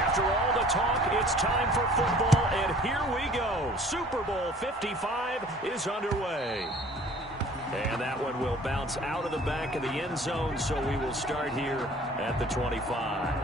After all the talk, it's time for football, and here we go. Super Bowl 55 is underway. And that one will bounce out of the back of the end zone, so we will start here at the 25.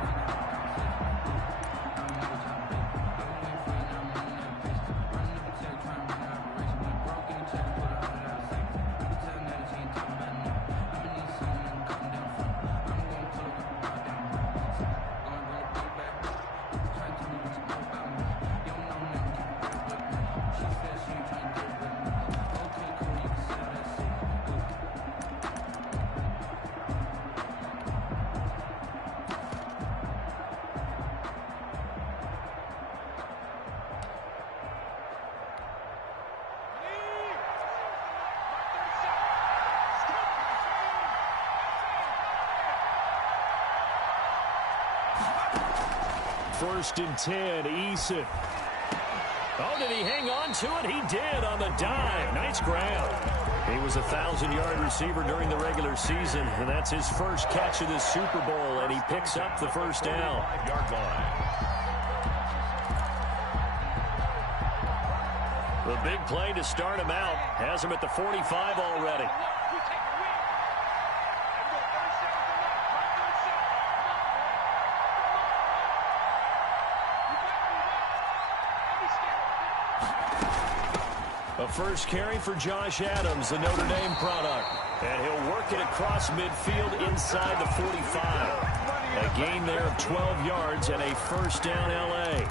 First and 10, Eason. Oh, did he hang on to it? He did on the dive. Nice grab. He was a 1,000-yard receiver during the regular season, and that's his first catch of this Super Bowl, and he picks up the first down. 5-yard line. The big play to start him out has him at the 45 already. A first carry for Josh Adams, the Notre Dame product. And he'll work it across midfield inside the 45. A gain there of 12 yards and a first down L.A.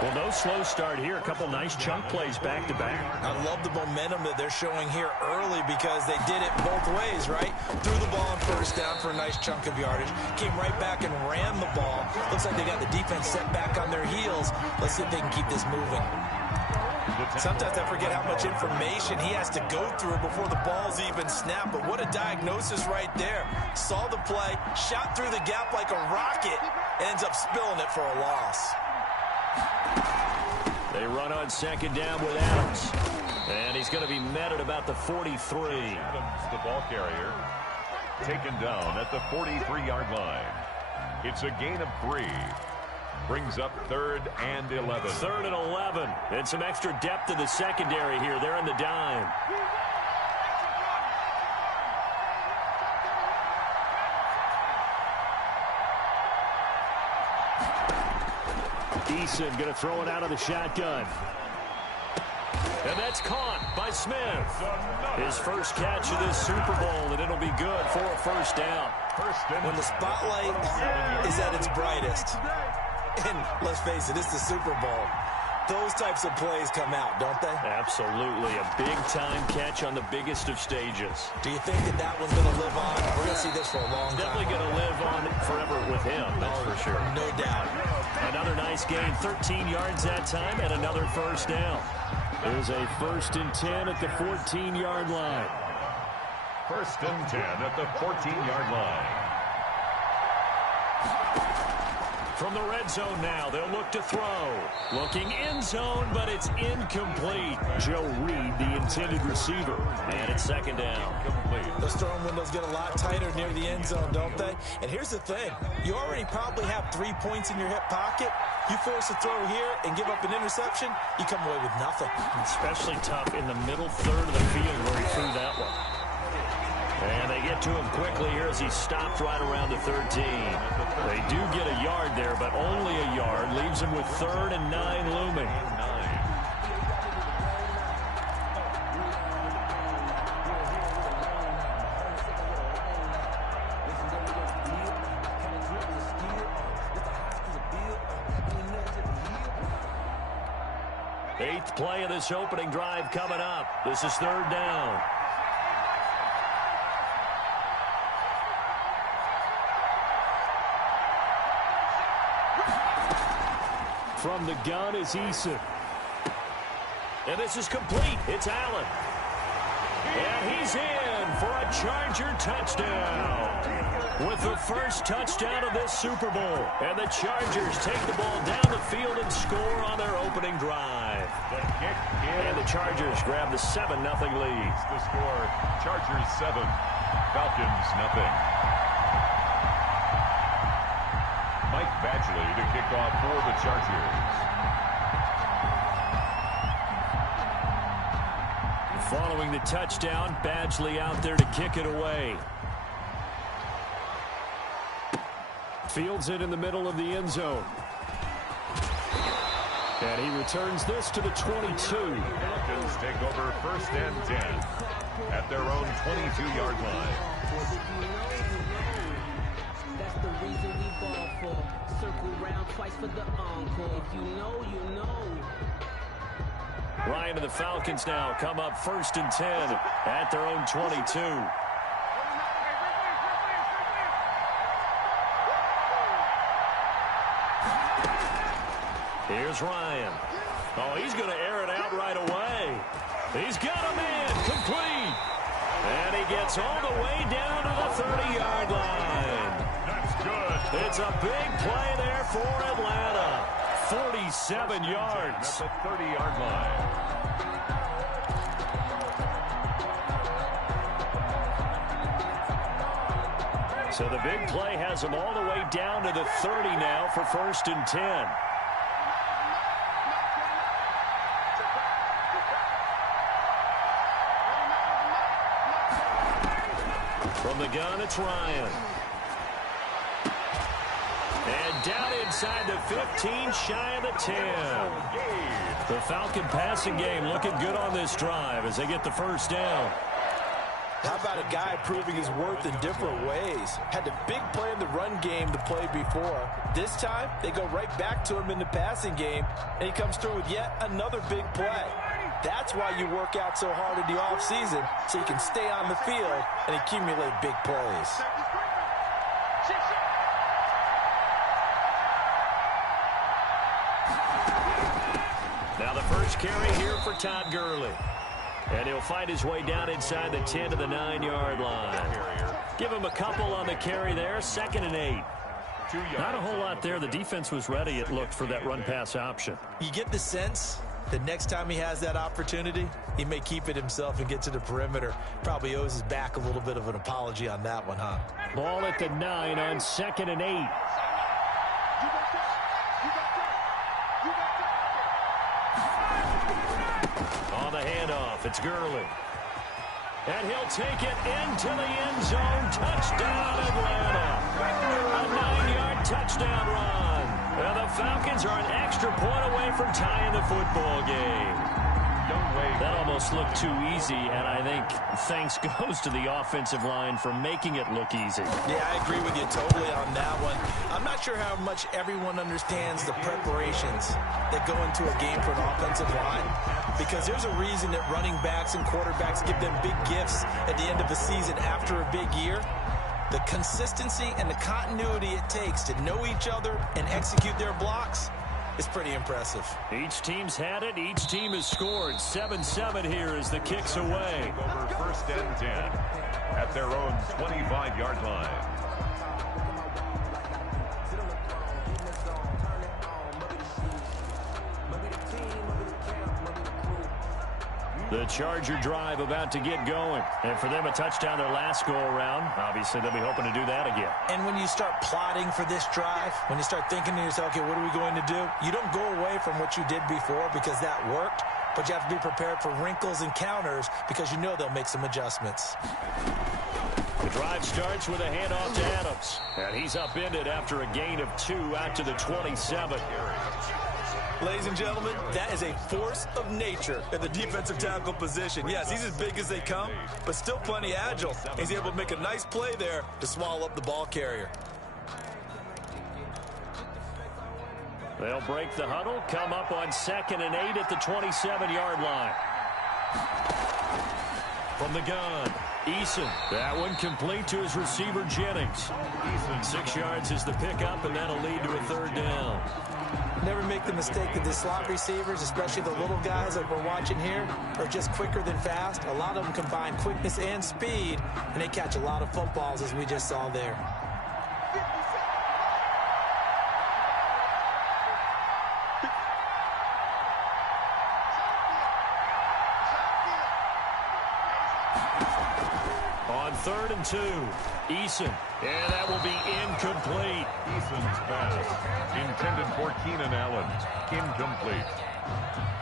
Well, no slow start here. A couple nice chunk plays back-to-back. I love the momentum that they're showing here early because they did it both ways, right? Threw the ball on first down for a nice chunk of yardage. Came right back and ran the ball. Looks like they got the defense set back on their heels. Let's see if they can keep this moving. Sometimes I forget how much information he has to go through before the ball's even snapped. But what a diagnosis right there. Saw the play, shot through the gap like a rocket, ends up spilling it for a loss. They run on second down with Adams. And he's going to be met at about the 43. Adams, the ball carrier, taken down at the 43-yard line. It's a gain of 3. Brings up 3rd and 11. 3rd and 11. And some extra depth in the secondary here. They're on the dime. Eason going to throw it out of the shotgun. And that's caught by Smith. His first catch of this Super Bowl, and it'll be good for a first down. When the spotlight is at its brightest, and let's face it, it's the Super Bowl, those types of plays come out, don't they? Absolutely. A big-time catch on the biggest of stages. Do you think that that one's going to live on? We're going to see this for a long time. Definitely going to live on forever with him, that's for sure. No doubt. Another nice gain, 13 yards that time, and another first down. There's a 1st and 10 at the 14-yard line. 1st and 10 at the 14-yard line. From the red zone now, they'll look to throw. Looking end zone, but it's incomplete. Joe Reed, the intended receiver. And it's second down. Those throwing windows get a lot tighter near the end zone, don't they? And here's the thing. You already probably have 3 points in your hip pocket. You force a throw here and give up an interception, you come away with nothing. Especially tough in the middle third of the field where he threw that one. And they get to him quickly here as he stopped right around the 13. They do get a yard there, but only a yard. Leaves him with 3rd and 9 looming. Eighth play of this opening drive coming up. This is 3rd down. From the gun is Eason. And this is complete. It's Allen. And he's in for a Charger touchdown. With the first touchdown of this Super Bowl. And the Chargers take the ball down the field and score on their opening drive. And the Chargers grab the 7-0 lead. The score, Chargers 7, Falcons 0. Mike Badgley Badgley to kick off for the Chargers. Following the touchdown, Badgley out there to kick it away. Fields it in the middle of the end zone. And he returns this to the 22. Falcons take over 1st and 10 at their own 22-yard line. That's the reason we ball for. Circle round twice for the encore. If you know, you know. Ryan and the Falcons now come up 1st and 10 at their own 22. Here's Ryan. Oh, he's going to air it out right away. He's got a man complete. And he gets all the way down to the 30-yard line. That's good. It's a big play there for Atlanta. 47 yards. At the 30-yard line. So the big play has him all the way down to the 30 now for 1st and 10. From the gun, it's Ryan. And down inside the 15, shy of the 10. The Falcon passing game looking good on this drive as they get the 1st down. How about a guy proving his worth in different ways? Had the big play in the run game the play before. This time, they go right back to him in the passing game, and he comes through with yet another big play. That's why you work out so hard in the offseason, so you can stay on the field and accumulate big plays. Now the first carry here for Todd Gurley. And he'll find his way down inside the 10 to the 9-yard line. Give him a couple on the carry there. 2nd and 8. Not a whole lot there. The defense was ready, it looked, for that run-pass option. You get the sense that next time he has that opportunity, he may keep it himself and get to the perimeter. Probably owes his back a little bit of an apology on that one, huh? Ball at the 9 on 2nd and 8. On the handoff, it's Gurley. And he'll take it into the end zone. Touchdown, Atlanta. A 9-yard touchdown run. And the Falcons are an extra point away from tying the football game. That almost looked too easy, and I think thanks goes to the offensive line for making it look easy. Yeah, I agree with you totally on that one. I'm not sure how much everyone understands the preparations that go into a game for an offensive line, because there's a reason that running backs and quarterbacks give them big gifts at the end of the season after a big year. The consistency and the continuity it takes to know each other and execute their blocks is pretty impressive. Each team's had it. Each team has scored. 7-7 here as the kick's away. Over 1st and 10 at their own 25-yard line. The Charger drive about to get going. And for them, a touchdown their last go-around. Obviously, they'll be hoping to do that again. And when you start plotting for this drive, when you start thinking to yourself, okay, what are we going to do? You don't go away from what you did before because that worked, but you have to be prepared for wrinkles and counters because you know they'll make some adjustments. The drive starts with a handoff to Adams. And he's upended after a gain of 2 out to the 27. Ladies and gentlemen, that is a force of nature in the defensive tackle position. Yes, he's as big as they come, but still plenty agile. He's able to make a nice play there to swallow up the ball carrier. They'll break the huddle, come up on 2nd and 8 at the 27-yard line. From the gun, Eason. That one complete to his receiver, Jennings. 6 yards is the pickup, and that'll lead to a 3rd down. Never make the mistake that the slot receivers, especially the little guys like we're watching here, are just quicker than fast. A lot of them combine quickness and speed, and they catch a lot of footballs, as we just saw there. On 3rd and 2, Eason And that will be incomplete. Eason's pass, intended for Keenan Allen, incomplete.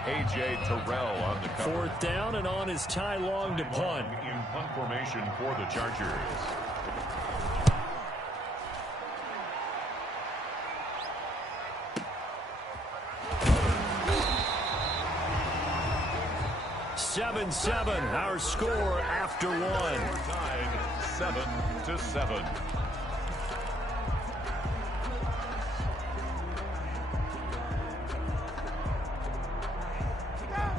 A.J. Terrell on the cover. 4th down, and on is Ty Long to punt. In punt formation for the Chargers. Seven, our score after one. Tied 7-7.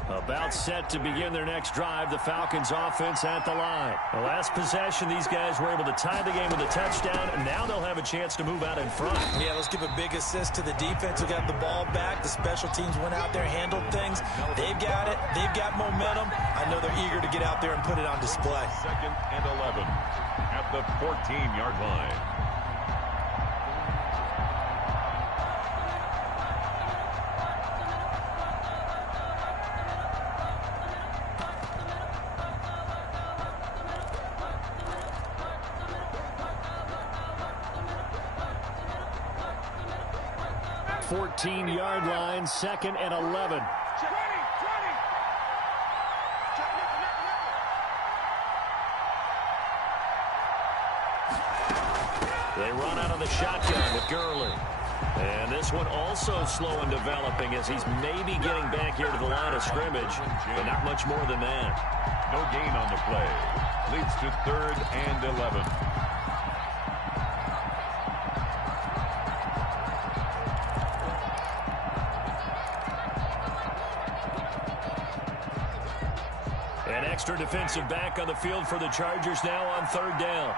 About set to begin their next drive, the Falcons offense at the line. The last possession, these guys were able to tie the game with a touchdown, and now they'll have a chance to move out in front. Yeah, let's give a big assist to the defense who got the ball back. The special teams went out there, handled things. They've got it. They've got momentum. I know they're eager to get out there and put it on display. 2nd and 11 at the 14-yard line. Yard line, 2nd and 11. They run out of the shotgun with Gurley. And this one also slow in developing as he's maybe getting back here to the line of scrimmage, but not much more than that. No gain on the play. Leads to 3rd and 11. An extra defensive back on the field for the Chargers now on 3rd down.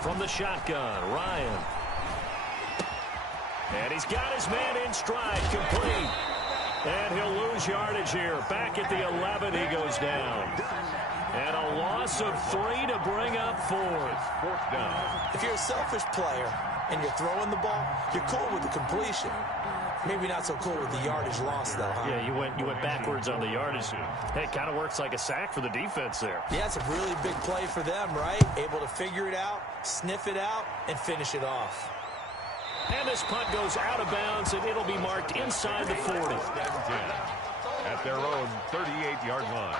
From the shotgun, Ryan. And he's got his man in stride, complete. And he'll lose yardage here. Back at the 11, he goes down. And a loss of 3 to bring up 4th down. If you're a selfish player and you're throwing the ball, you're cool with the completion. Maybe not so cool with the yardage loss, though, huh? Yeah, you went backwards on the yardage. Hey, it kind of works like a sack for the defense there. Yeah, it's a really big play for them, right? Able to figure it out, sniff it out, and finish it off. And this punt goes out of bounds, and it'll be marked inside the 40. At their own 38-yard line.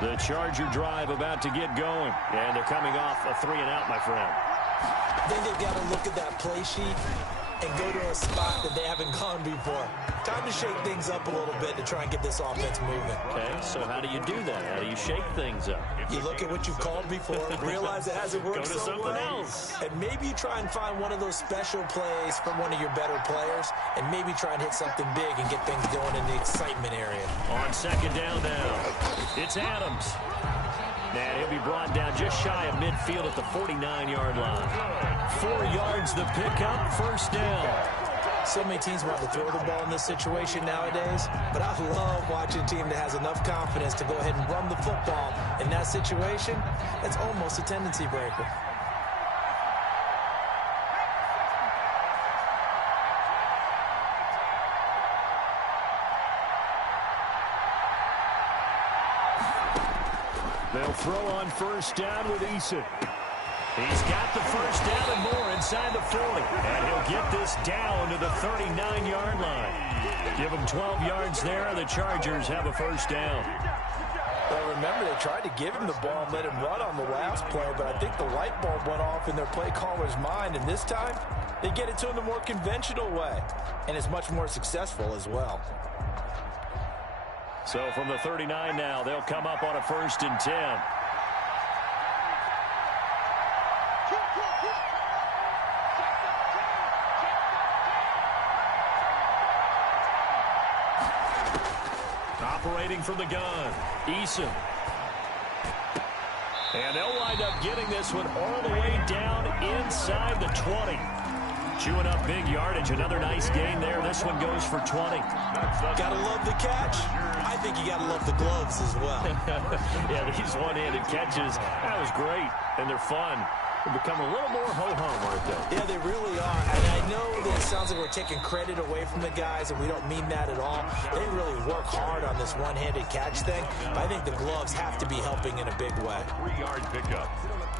The Charger drive about to get going. And they're coming off a 3-and-out, my friend. I think they've got to look at that play sheet and go to a spot that they haven't gone before. Time to shake things up a little bit to try and get this offense moving. Okay, so how do you do that? How do you shake things up? You look at what you've called before, realize it hasn't worked Go to so something well, else. and maybe you try and find one of those special plays from one of your better players, and maybe try and hit something big and get things going in the excitement area. On 2nd down now, it's Adams. And he'll be brought down just shy of midfield at the 49-yard line. 4 yards the pickup, 1st down. So many teams want to throw the ball in this situation nowadays, but I love watching a team that has enough confidence to go ahead and run the football. In that situation, that's almost a tendency breaker. They'll throw on 1st down with Eason. He's got the 1st down and more inside the 40. And he'll get this down to the 39-yard line. Give him 12 yards there. The Chargers have a 1st down. Well, remember, they tried to give him the ball and let him run on the last play, but I think the light bulb went off in their play caller's mind, and this time they get it to him the more conventional way, and it's much more successful as well. So from the 39 now, they'll come up on a 1st and 10. Operating from the gun, Eason. And they'll wind up getting this one all the way down inside the 20. Chewing up big yardage. Another nice gain there. This one goes for 20. Gotta love the catch. I think you gotta love the gloves as well. Yeah, these one-handed catches, that was great, and they're fun. They become a little more ho-hum, aren't they? Yeah, they really are. And I know that it sounds like we're taking credit away from the guys, and we don't mean that at all. They really work hard on this one-handed catch thing. But I think the gloves have to be helping in a big way. 3-yard pickup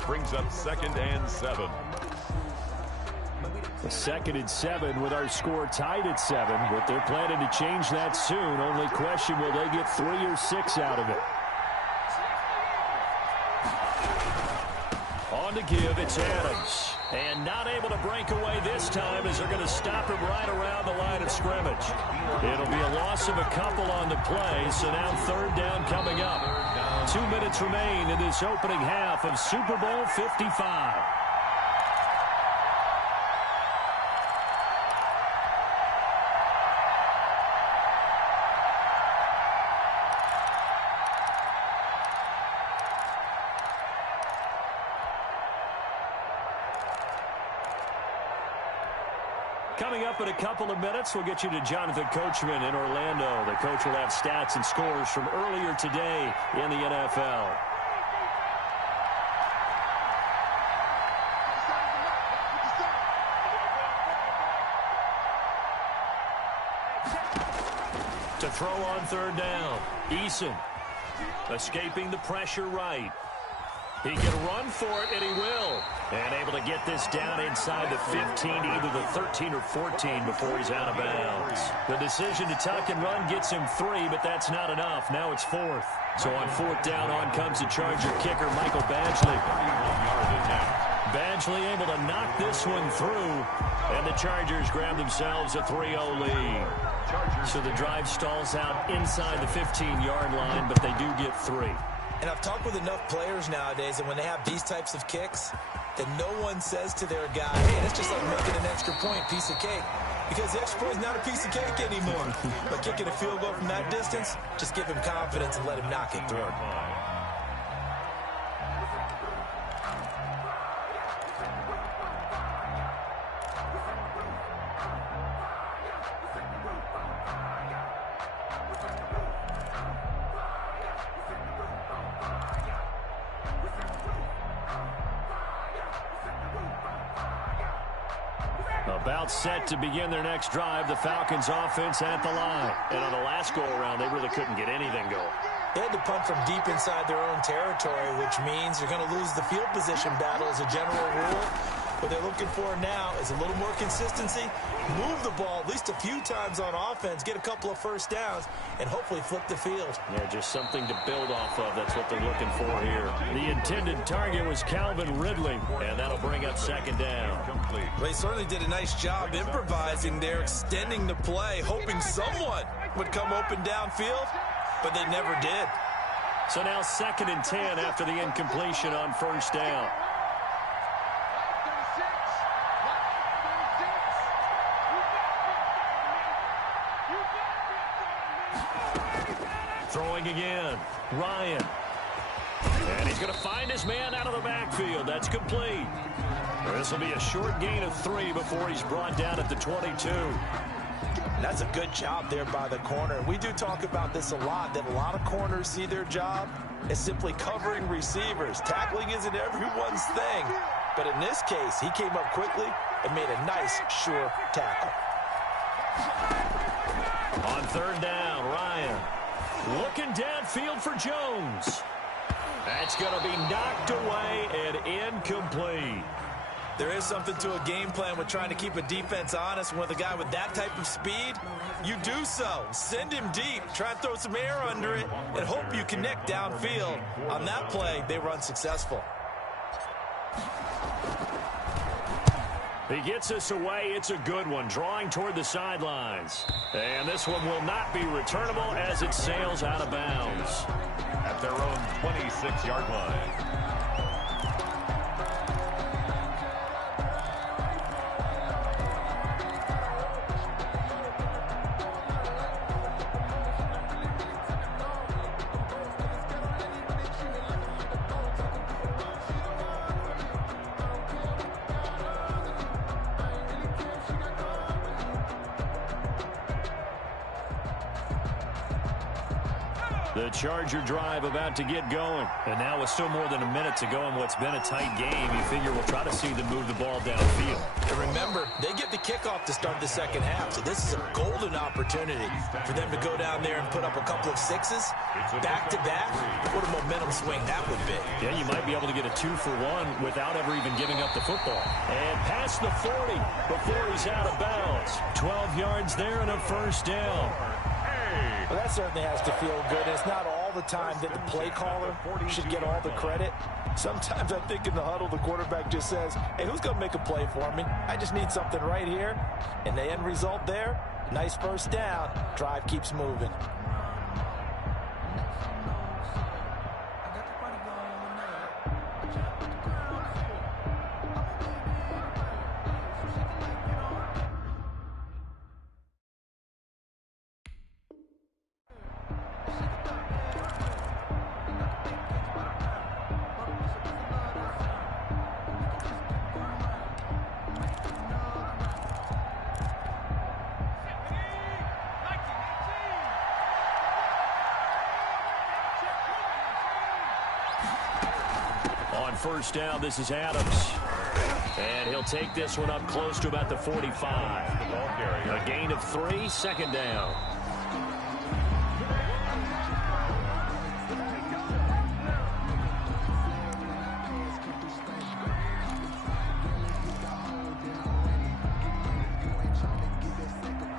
brings up 2nd and 7. A 2nd and 7 with our score tied at 7, but they're planning to change that soon. Only question, will they get 3 or 6 out of it? On to give, it's Adams. And not able to break away this time as they're going to stop him right around the line of scrimmage. It'll be a loss of a couple on the play, so now 3rd down coming up. 2 minutes remain in this opening half of Super Bowl 55. Coming up in a couple of minutes, we'll get you to Jonathan Coachman in Orlando. The coach will have stats and scores from earlier today in the NFL. To throw on 3rd down, Eason escaping the pressure right. He can run for it, and he will. And able to get this down inside the 15, either the 13 or 14 before he's out of bounds. The decision to tuck and run gets him 3, but that's not enough. Now it's 4th. So on 4th down, on comes the Charger kicker, Michael Badgley. Badgley able to knock this one through, and the Chargers grab themselves a 3-0 lead. So the drive stalls out inside the 15-yard line, but they do get 3. And I've talked with enough players nowadays, and when they have these types of kicks, that no one says to their guy, hey, it's just like making an extra point, piece of cake. Because the extra point is not a piece of cake anymore. But kicking a field goal from that distance, just give him confidence and let him knock it through. About set to begin their next drive, the Falcons offense at the line. And on the last go-around, they really couldn't get anything going. They had to punt from deep inside their own territory, which means you're going to lose the field position battle as a general rule. What they're looking for now is a little more consistency, move the ball at least a few times on offense, get a couple of first downs, and hopefully flip the field. Yeah, just something to build off of. That's what they're looking for here. The intended target was Calvin Ridley, and that'll bring up 2nd down. Well, they certainly did a nice job improvising there, extending the play, hoping someone would come open downfield, but they never did. So now 2nd and 10 after the incompletion on 1st down. Throwing again, Ryan. And he's going to find his man out of the backfield. That's complete. This will be a short gain of 3 before he's brought down at the 22. That's a good job there by the corner. We do talk about this a lot, that a lot of corners see their job as simply covering receivers. Tackling isn't everyone's thing. But in this case, he came up quickly and made a nice, sure tackle. On 3rd down, Ryan looking downfield for Jones. That's going to be knocked away and incomplete. There is something to a game plan with trying to keep a defense honest. With a guy with that type of speed, you do so. Send him deep. Try and throw some air under it and hope you connect downfield. On that play, they were unsuccessful. He gets us away. It's a good one, drawing toward the sidelines. And this one will not be returnable as it sails out of bounds. At their own 26-yard line. The Charger drive about to get going. And now with still more than a minute to go in what's been a tight game, you figure we'll try to see them move the ball downfield. And remember, they get the kickoff to start the second half, so this is a golden opportunity for them to go down there and put up a couple of sixes back-to-back. What a momentum swing that would be. Yeah, you might be able to get a 2-for-1 without ever even giving up the football. And past the 40 before he's out of bounds. 12 yards there and a first down. Well, that certainly has to feel good. It's not all the time that the play caller should get all the credit. Sometimes I think in the huddle, the quarterback just says, hey, who's going to make a play for me? I just need something right here. And the end result there, nice first down. Drive keeps moving. First down, this is Adams. And he'll take this one up close to about the 45. A gain of 3, second down.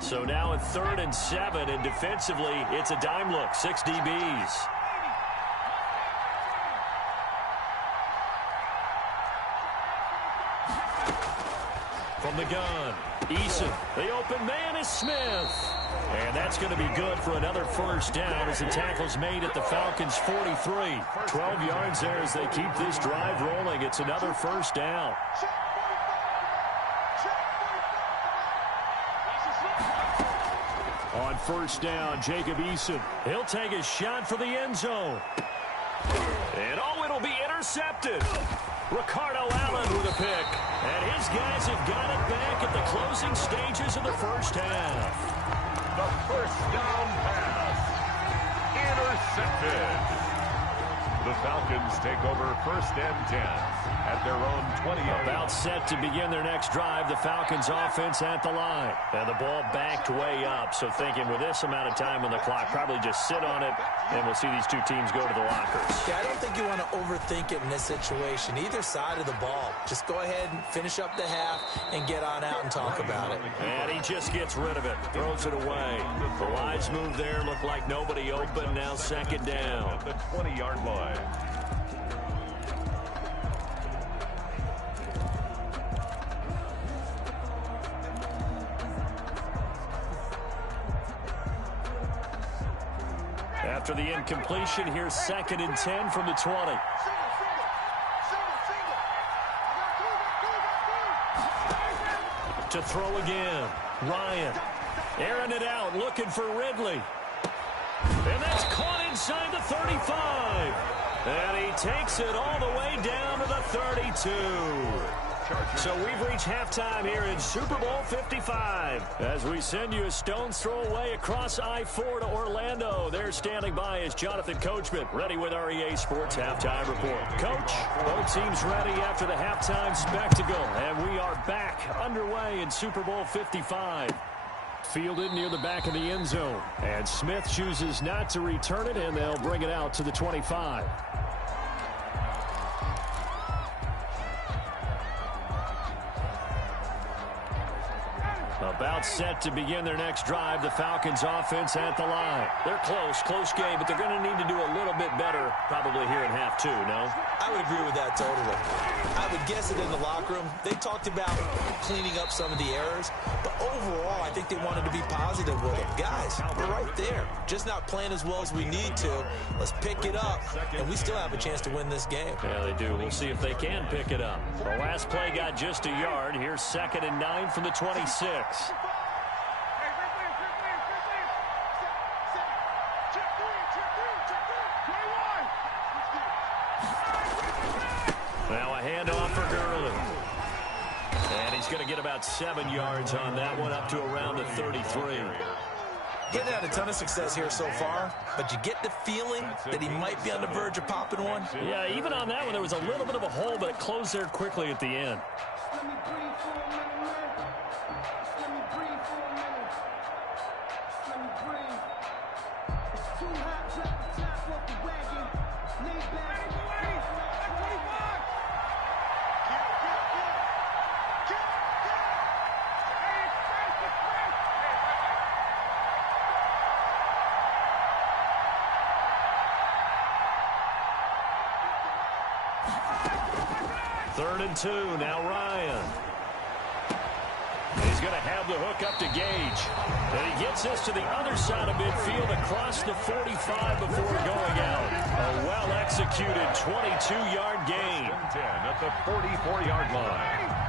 So now at 3rd and 7, and defensively, it's a dime look, 6 DBs. From the gun, Eason. The open man is Smith. And that's going to be good for another first down as the tackle's made at the Falcons' 43. 12 yards there as they keep this drive rolling. It's another first down. On first down, Jacob Eason. He'll take a shot for the end zone. And it'll be intercepted. Ricardo Allen with a pick. And his guys have got it back at the closing stages of the first half. The first down pass. Intercepted. The Falcons take over 1st and 10 at their own 28. About set to begin their next drive. The Falcons offense at the line. And the ball backed way up. So thinking with this amount of time on the clock, probably just sit on it, and we'll see these two teams go to the lockers. Yeah, I don't think you want to overthink it in this situation. Either side of the ball. Just go ahead and finish up the half and get on out and talk about it. And he just gets rid of it. Throws it away. The lines move there. Look like nobody open. Now second down. At the 20-yard line. After the incompletion, here's 2nd and 10 from the 20. To throw again. Ryan. Airing it out, looking for Ridley. And that's caught inside the 35. And he takes it all the way down to the 32. So we've reached halftime here in Super Bowl 55. As we send you a stone's throw away across I-4 to Orlando. There standing by is Jonathan Coachman, ready with our EA Sports Halftime Report. Coach, both teams ready after the halftime spectacle. And we are back underway in Super Bowl 55. Fielded near the back of the end zone. And Smith chooses not to return it, and they'll bring it out to the 25. About set to begin their next drive. The Falcons offense at the line. They're close game, but they're going to need to do a little bit better probably here in half 2, no? I would agree with that totally. I would guess it in the locker room. They talked about cleaning up some of the errors, but overall, I think they wanted to be positive with them. Guys, we're right there. Just not playing as well as we need to. Let's pick it up, and we still have a chance to win this game. Yeah, they do. We'll see if they can pick it up. The last play got just a yard. Here's 2nd and 9 from the 26. Now a handoff for Gurley. And he's going to get about 7 yards on that one, up to around the 33. Getting had a ton of success here so far, but you get the feeling that he might be on the verge of popping one. Yeah, even on that one, there was a little bit of a hole, but it closed there quickly at the end. Let me breathe for a minute, man. Just let me breathe for a minute. Just let me breathe. It's too hot, drop the top off the wagon. Lay back. Third and 2, now Ryan. He's going to have the hook up to Gage. And he gets this to the other side of midfield across the 45 before going out. A well-executed 22-yard gain. 10 at the 44-yard line.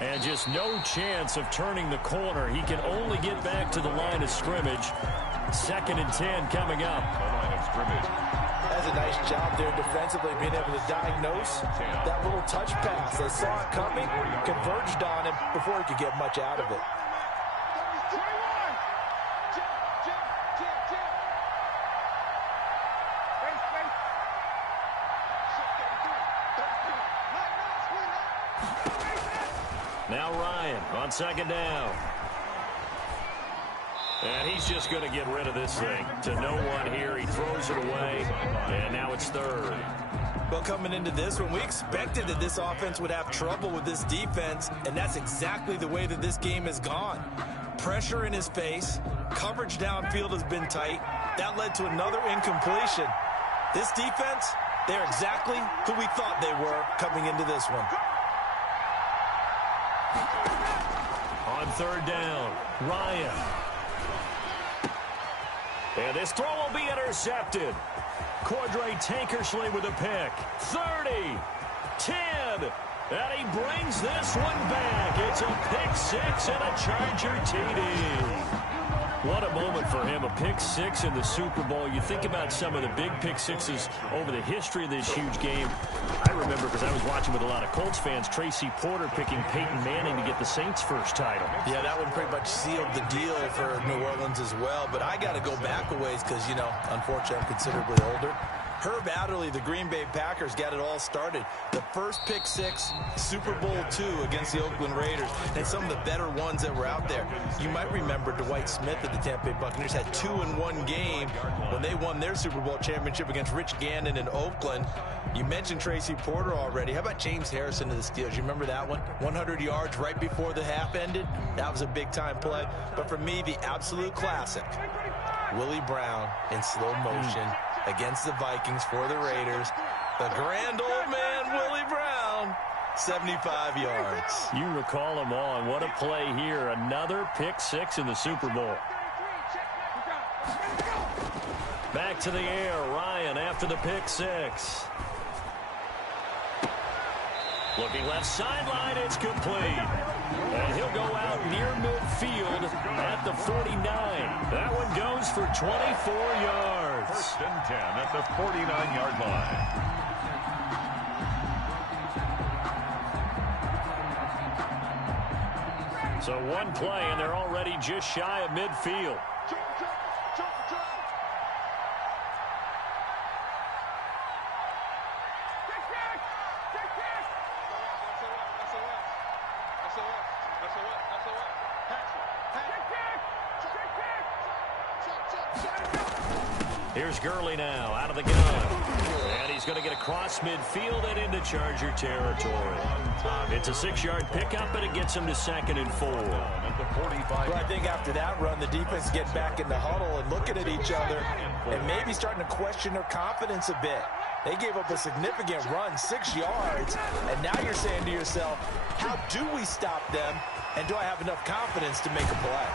And just no chance of turning the corner. He can only get back to the line of scrimmage. 2nd and 10 coming up. The line of scrimmage. That's a nice job there defensively, being able to diagnose that little touch pass. They saw it coming, converged on him before he could get much out of it. Now Ryan on 2nd down. And he's just going to get rid of this thing. To no one here. He throws it away. And now it's 3rd. Well, coming into this one, we expected that this offense would have trouble with this defense, and that's exactly the way that this game has gone. Pressure in his face. Coverage downfield has been tight. That led to another incompletion. This defense, they're exactly who we thought they were coming into this one. On 3rd down, Ryan. And this throw will be intercepted. Cordray Tankersley with a pick. 30, 10, and he brings this one back. It's a pick 6 and a Charger TD. What a moment for him, a pick 6 in the Super Bowl. You think about some of the big pick 6s over the history of this huge game. I remember, because I was watching with a lot of Colts fans, Tracy Porter picking Peyton Manning to get the Saints' first title. Yeah, that one pretty much sealed the deal for New Orleans as well. But I got to go back a ways because, you know, unfortunately, I'm considerably older. Herb Adderley, the Green Bay Packers, got it all started. The first pick 6, Super Bowl II against the Oakland Raiders, and some of the better ones that were out there. You might remember Dwight Smith at the Tampa Bay Buccaneers had 2-in-1 game when they won their Super Bowl championship against Rich Gannon in Oakland. You mentioned Tracy Porter already. How about James Harrison to the Steelers? You remember that one? 100 yards right before the half ended. That was a big-time play. But for me, the absolute classic, Willie Brown in slow motion against the Vikings for the Raiders. The grand old man, Willie Brown, 75 yards. You recall them all, and what a play here. Another pick 6 in the Super Bowl. Back to the air, Ryan after the pick 6. Looking left sideline, it's complete. And he'll go out near midfield at the 49. That one goes for 24 yards. 1st and 10 at the 49-yard line. So one play, and they're already just shy of midfield. Here's Gurley now out of the gun. And he's going to get across midfield and into Charger territory. It's a 6-yard pickup, and it gets him to 2nd and 4. Well, I think after that run, the defense get back in the huddle and looking at each other and maybe starting to question their confidence a bit. They gave up a significant run, 6 yards, and now you're saying to yourself, how do we stop them, and do I have enough confidence to make a play?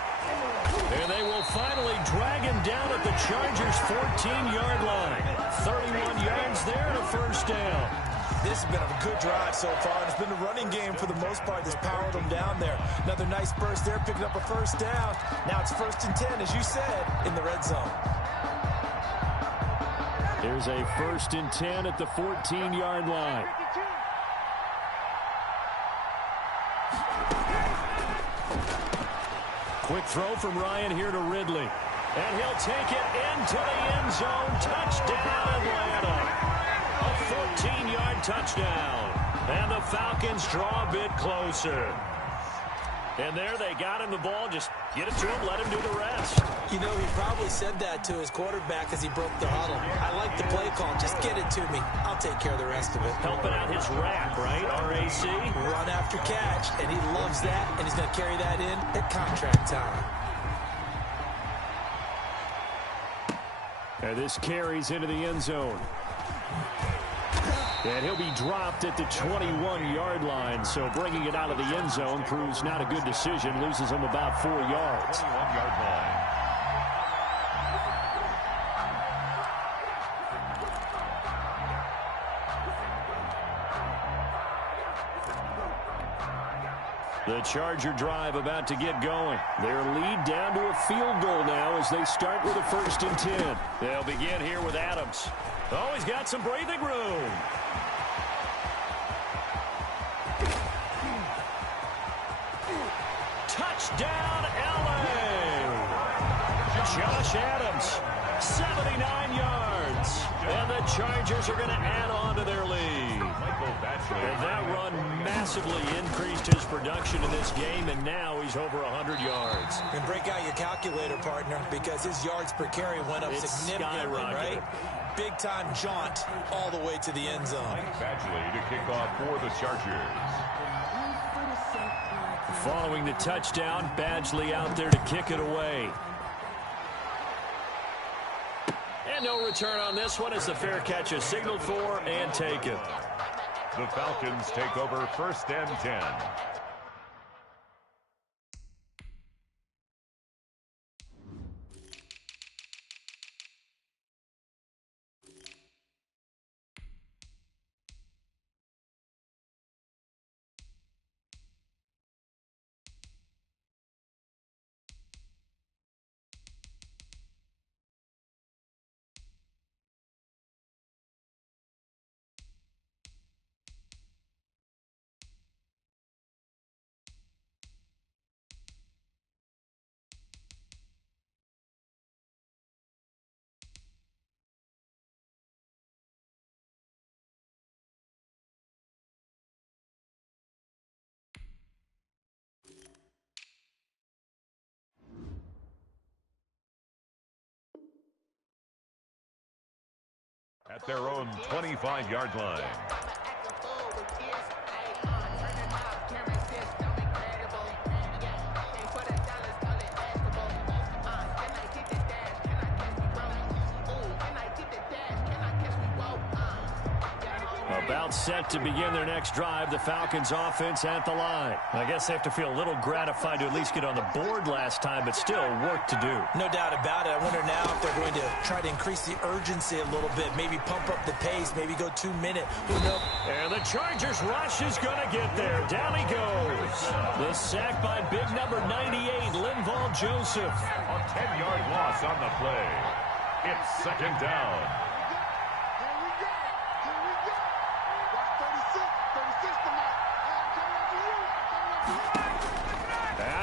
And they will finally drag him down at the Chargers' 14-yard line. 31 yards there and a 1st down. This has been a good drive so far. It's been the running game for the most part that's powered them down there. Another nice burst there, picking up a 1st down. Now it's 1st and 10, as you said, in the red zone. There's a 1st and 10 at the 14-yard line. Quick throw from Ryan here to Ridley. And he'll take it into the end zone. Touchdown, Atlanta. A 14-yard touchdown. And the Falcons draw a bit closer. And there they got him the ball. Just get it to him, let him do the rest. You know, he probably said that to his quarterback as he broke the huddle. I like the play call. Just get it to me. I'll take care of the rest of it. Helping out his rack, right? RAC. Run after catch, and he loves that, and he's going to carry that in at contract time. And this carries into the end zone. And he'll be dropped at the 21-yard line. So bringing it out of the end zone proves not a good decision. Loses him about 4 yards. 21-yard line. The Charger drive about to get going. Their lead down to a field goal now as they start with a 1st and 10. They'll begin here with Adams. Oh, he's got some breathing room. Touchdown, LA! Josh Adams, 79 yards. And the Chargers are going to add on to their lead. And that run massively increased his production in this game, and now he's over 100 yards. And break out your calculator, partner, because his yards per carry went up significantly, right? Big-time jaunt all the way to the end zone. Badgley to kick off for the Chargers. Following the touchdown, Badgley out there to kick it away. And no return on this one as the fair catch is signaled for and taken. The Falcons take over 1st and 10. At their own 25-yard line. About set to begin their next drive, the Falcons offense at the line. I guess they have to feel a little gratified to at least get on the board last time, but still work to do. No doubt about it. I wonder now if they're going to try to increase the urgency a little bit, maybe pump up the pace, maybe go 2-minute. Who knows? And the Chargers rush is going to get there. Down he goes. The sack by big number 98, Linval Joseph. A 10-yard loss on the play. It's 2nd down.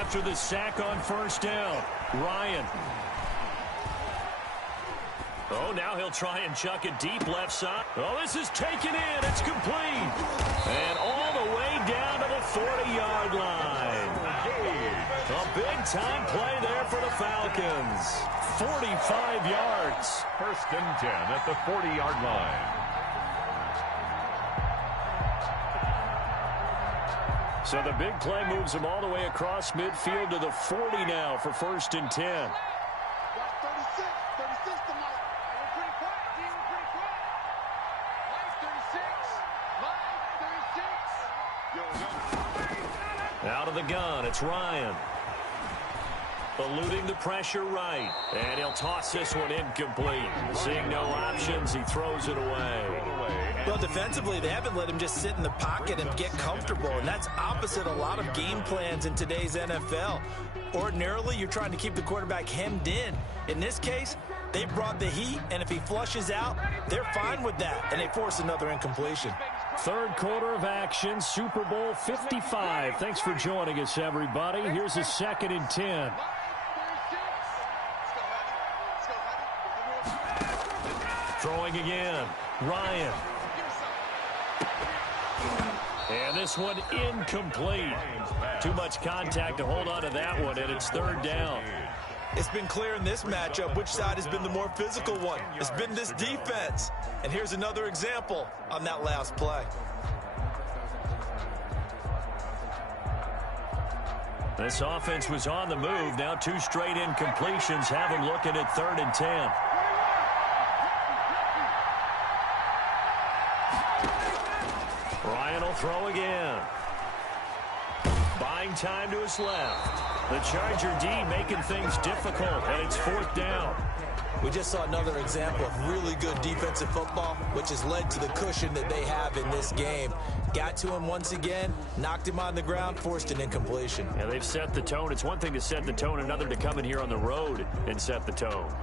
After the sack on 1st down, Ryan. Oh, now he'll try and chuck it deep left side. Oh, this is taken in. It's complete. And all the way down to the 40-yard line. A big-time play there for the Falcons. 45 yards. 1st and 10 at the 40-yard line. So the big play moves them all the way across midfield to the 40 now for 1st and 10. Got 36 tonight. We're pretty quiet, G. We're pretty quiet. Live 36. Out of the gun, it's Ryan. Eluding the pressure right. And he'll toss this one incomplete. Seeing no options, he throws it away. Well, defensively, they haven't let him just sit in the pocket and get comfortable, and that's opposite a lot of game plans in today's NFL. Ordinarily, you're trying to keep the quarterback hemmed in. In this case, They brought the heat, and if he flushes out, they're fine with that, and they force another incompletion. Third quarter of action, Super Bowl 55. Thanks for joining us, everybody. Here's a 2nd and 10. Throwing again, Ryan. And this one incomplete. Too much contact to hold on to that one, and it's 3rd down. It's been clear in this matchup which side has been the more physical one. It's been this defense. And here's another example on that last play. This offense was on the move. Now 2 straight incompletions have them looking at 3rd and 10. Ryan will throw again. Buying time to his left. The Charger D making things difficult, and it's 4th down. We just saw another example of really good defensive football, which has led to the cushion that they have in this game. Got to him once again, knocked him on the ground, forced an incompletion. Yeah, they've set the tone. It's one thing to set the tone, another to come in here on the road and set the tone.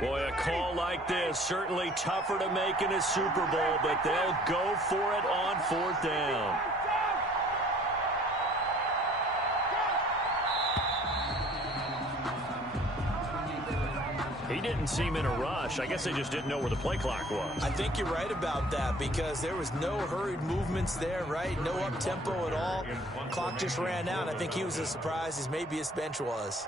Boy, a call like this, certainly tougher to make in a Super Bowl, but they'll go for it on 4th down. He didn't seem in a rush. I guess they just didn't know where the play clock was. I think you're right about that because there was no hurried movements there, right? No up-tempo at all. Clock just ran out. I think he was as surprised as maybe his bench was.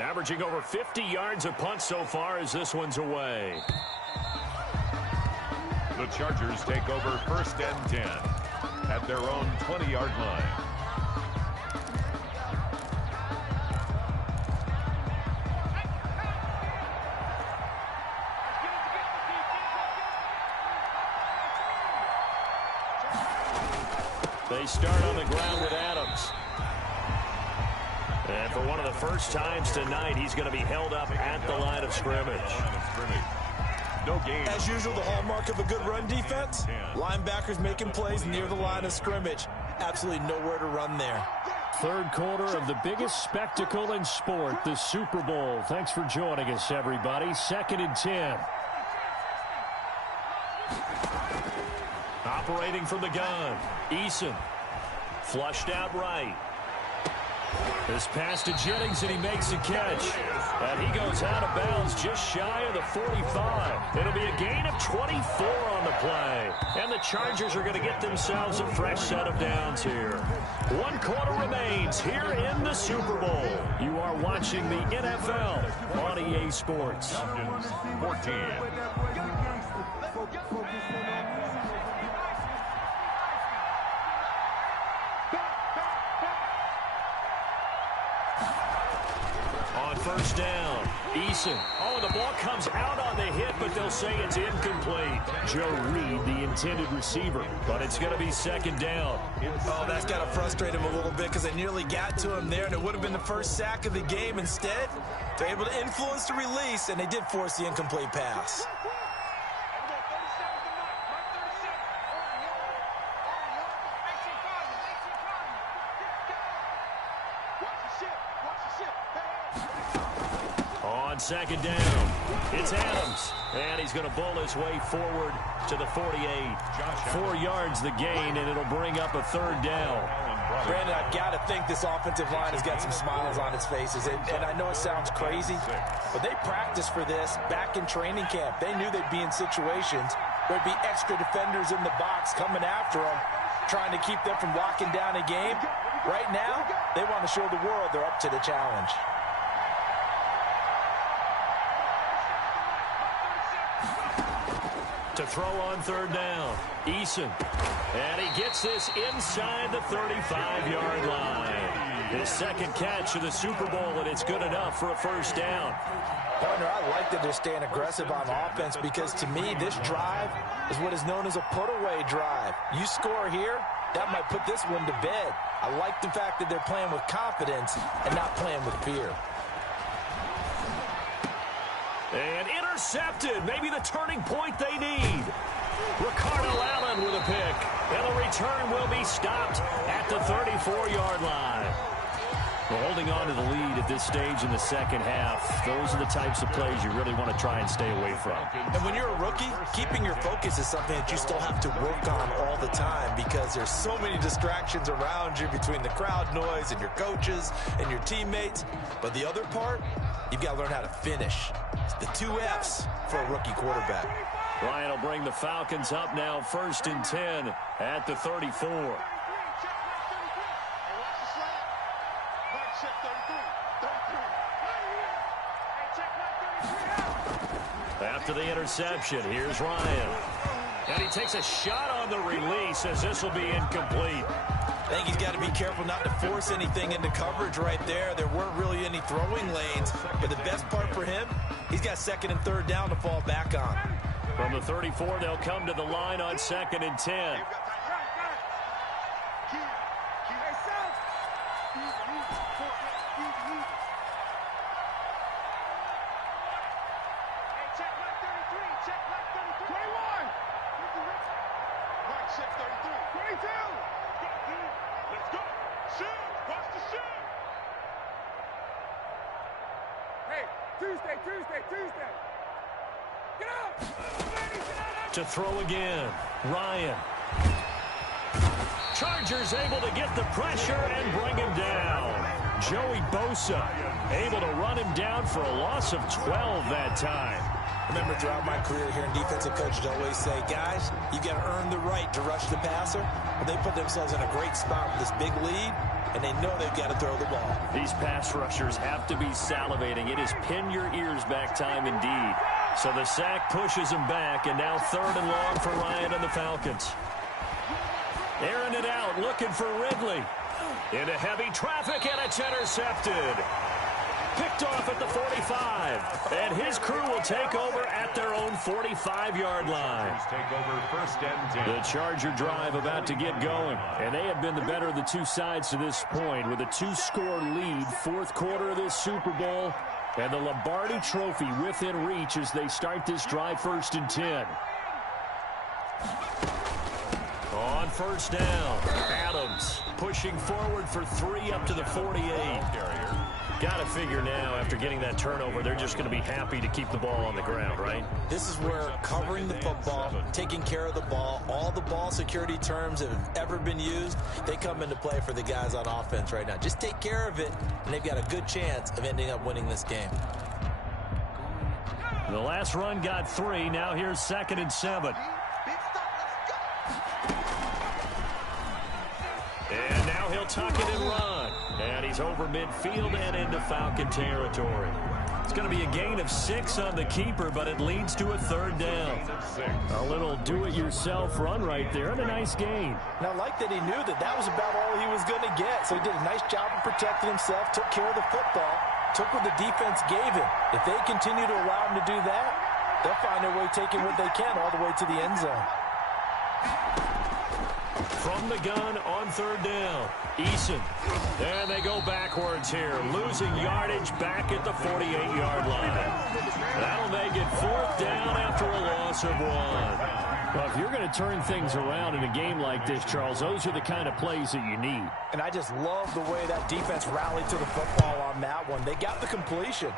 Averaging over 50 yards a punt so far as this one's away. The Chargers take over 1st and 10 at their own 20-yard line. They start on the ground with Adams. And for one of the first times tonight, he's going to be held up at the line of scrimmage. No gain. As usual, the hallmark of a good run defense, linebackers making plays near the line of scrimmage. Absolutely nowhere to run there. Third quarter of the biggest spectacle in sport, the Super Bowl. Thanks for joining us, everybody. 2nd and 10. Operating from the gun, Eason. Flushed out right. This pass to Jennings, and he makes a catch. And he goes out of bounds just shy of the 45. It'll be a gain of 24 on the play. And the Chargers are going to get themselves a fresh set of downs here. 1 quarter remains here in the Super Bowl. You are watching the NFL on EA Sports. 14. On 1st down, Eason. Oh, the ball comes out on the hit, but they'll say it's incomplete. Joe Reed, the intended receiver, but it's going to be 2nd down. Oh, that's got to frustrate him a little bit because they nearly got to him there, and it would have been the first sack of the game. Instead, they're able to influence the release, and they did force the incomplete pass. On 2nd down, it's Adams, and he's going to bowl his way forward to the 48. 4 yards the gain, and it'll bring up a 3rd down. Brandon, I've got to think this offensive line has got some smiles on its faces, and I know it sounds crazy, but they practiced for this back in training camp. They knew they'd be in situations where there'd be extra defenders in the box coming after them, trying to keep them from locking down a game. Right now, they want to show the world they're up to the challenge. To throw on 3rd down, Eason. And he gets this inside the 35-yard line. His 2nd catch of the Super Bowl, and it's good enough for a 1st down. Partner, I like that they're staying aggressive on offense because, to me, this drive is what is known as a put-away drive. You score here, that might put this one to bed. I like the fact that they're playing with confidence and not playing with fear. And intercepted. Maybe the turning point they need. Ricardo Allen with a pick. And the return will be stopped at the 34-yard line. Well, holding on to the lead at this stage in the second half, those are the types of plays you really want to try and stay away from. And when you're a rookie, keeping your focus is something that you still have to work on all the time because there's so many distractions around you between the crowd noise and your coaches and your teammates. But the other part, you've got to learn how to finish. It's the 2 F's for a rookie quarterback. Ryan will bring the Falcons up now 1st and 10 at the 34. After the interception, here's Ryan. And he takes a shot on the release as this will be incomplete. I think he's got to be careful not to force anything into coverage right there. There weren't really any throwing lanes, but the best part for him, he's got 2nd and 3rd down to fall back on. From the 34, they'll come to the line on 2nd and 10. Tuesday. Get up! To throw again, Ryan. Chargers able to get the pressure and bring him down. Joey Bosa able to run him down for a loss of 12 that time. Remember, throughout my career here in defensive coaches always say, guys, you've got to earn the right to rush the passer. Well, they put themselves in a great spot with this big lead, and they know they've got to throw the ball. These pass rushers have to be salivating. It is pin your ears back time indeed. So the sack pushes him back, and now 3rd and long for Ryan and the Falcons. Airing it out, looking for Ridley. Into heavy traffic, and it's intercepted. Picked off at the 45, and his crew will take over at their own 45-yard line. Take over 1st and 10. The Charger drive about to get going, and they have been the better of the two sides to this point with a 2-score lead, 4th quarter of this Super Bowl, and the Lombardi Trophy within reach as they start this drive 1st and 10. On 1st down, Adams pushing forward for 3 up to the 48. Got to figure now, after getting that turnover, they're just going to be happy to keep the ball on the ground, right? This is where covering the football, taking care of the ball, all the ball security terms that have ever been used, they come into play for the guys on offense right now. Just take care of it, and they've got a good chance of ending up winning this game. The last run got 3. Now here's 2nd and 7. And now he'll tuck it and run. And he's over midfield and into Falcon territory. It's going to be a gain of 6 on the keeper, but it leads to a 3rd down. A little do-it-yourself run right there, and a nice gain. And I like that he knew that that was about all he was going to get. So he did a nice job of protecting himself, took care of the football, took what the defense gave him. If they continue to allow him to do that, they'll find their way taking what they can all the way to the end zone. From the gun on 3rd down, Eason. And they go backwards here, losing yardage back at the 48-yard line. That'll make it 4th down after a loss of 1. Well, if you're going to turn things around in a game like this, Charles, those are the kind of plays that you need. And I just love the way that defense rallied to the football on that one. They got the completion,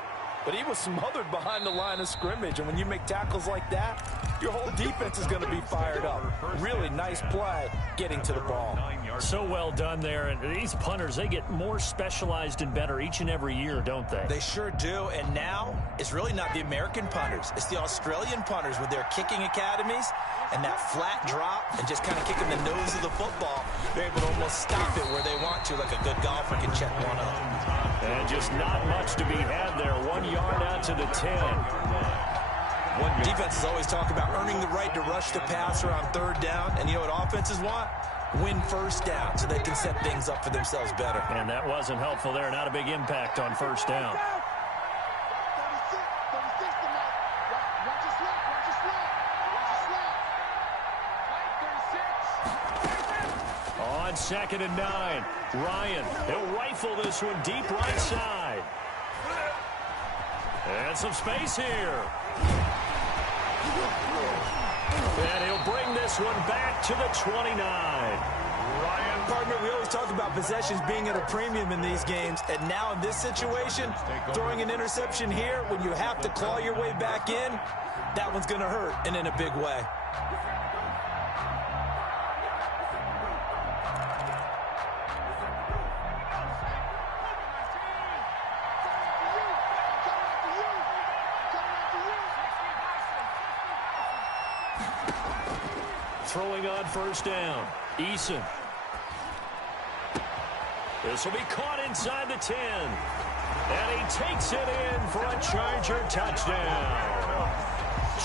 but he was smothered behind the line of scrimmage. And when you make tackles like that, your whole defense is going to be fired up. Really nice play getting to the ball. So well done there. And these punters, they get more specialized and better each and every year, don't they? They sure do. And now it's really not the American punters. It's the Australian punters with their kicking academies and that flat drop and just kind of kicking the nose of the football. They're able to almost stop it where they want to, like a good golfer can check one up. And just not much to be had there. 1 yard out to the 10. Defenses always talk about earning the right to rush the passer on 3rd down. And you know what offenses want? Win 1st down so they can set things up for themselves better. And that wasn't helpful there. Not a big impact on 1st down. on 2nd and 9. Ryan, he'll rifle this one deep right side. And some space here. And he'll bring this one back to the 29. Ryan, partner, we always talk about possessions being at a premium in these games, and now in this situation, throwing an interception here when you have to claw your way back in, that one's going to hurt, and in a big way. Throwing on 1st down. Eason. This will be caught inside the 10. And he takes it in for a Charger touchdown.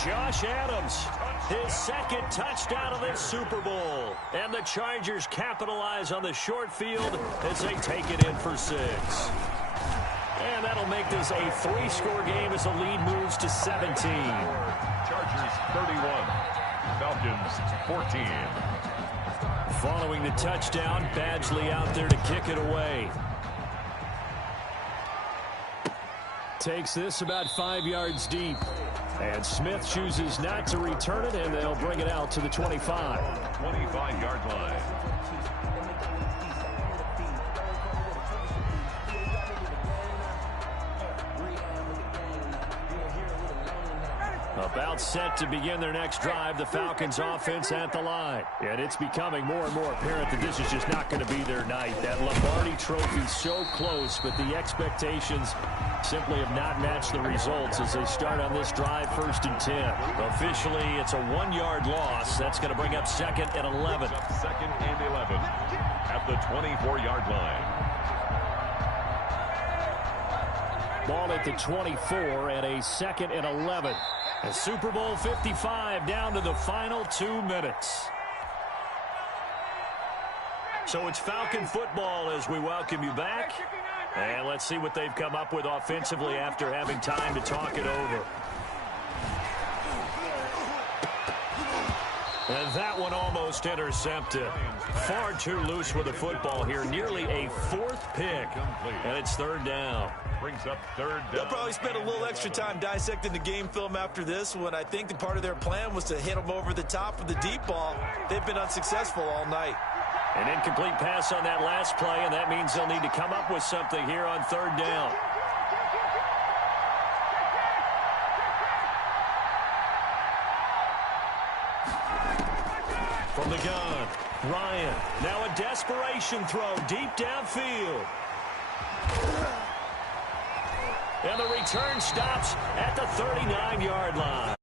Josh Adams, his 2nd touchdown of this Super Bowl. And the Chargers capitalize on the short field as they take it in for 6. And that'll make this a 3-score game as the lead moves to 17. Chargers 31. Falcons 14. Following the touchdown, Badgley out there to kick it away. Takes this about 5 yards deep. And Smith chooses not to return it, and they'll bring it out to the 25. 25-yard line. About set to begin their next drive, the Falcons offense at the line. And it's becoming more and more apparent that this is just not going to be their night. That Lombardi trophy so close, but the expectations simply have not matched the results as they start on this drive 1st and 10. Officially, it's a 1-yard loss. That's going to bring up 2nd and 11. 2nd and 11 at the 24-yard line. Ball at the 24 and a 2nd and 11. A Super Bowl 55 down to the final 2 minutes. So it's Falcon football as we welcome you back. And let's see what they've come up with offensively after having time to talk it over. And that one almost intercepted. Far too loose with the football here. Nearly a 4th pick. And it's 3rd down. Brings up 3rd down. They'll probably spend a little extra time dissecting the game film after this when I think the part of their plan was to hit them over the top of the deep ball. They've been unsuccessful all night. An incomplete pass on that last play, and that means they'll need to come up with something here on 3rd down. From the gun, Ryan. Now a desperation throw deep downfield. And the return stops at the 39-yard line.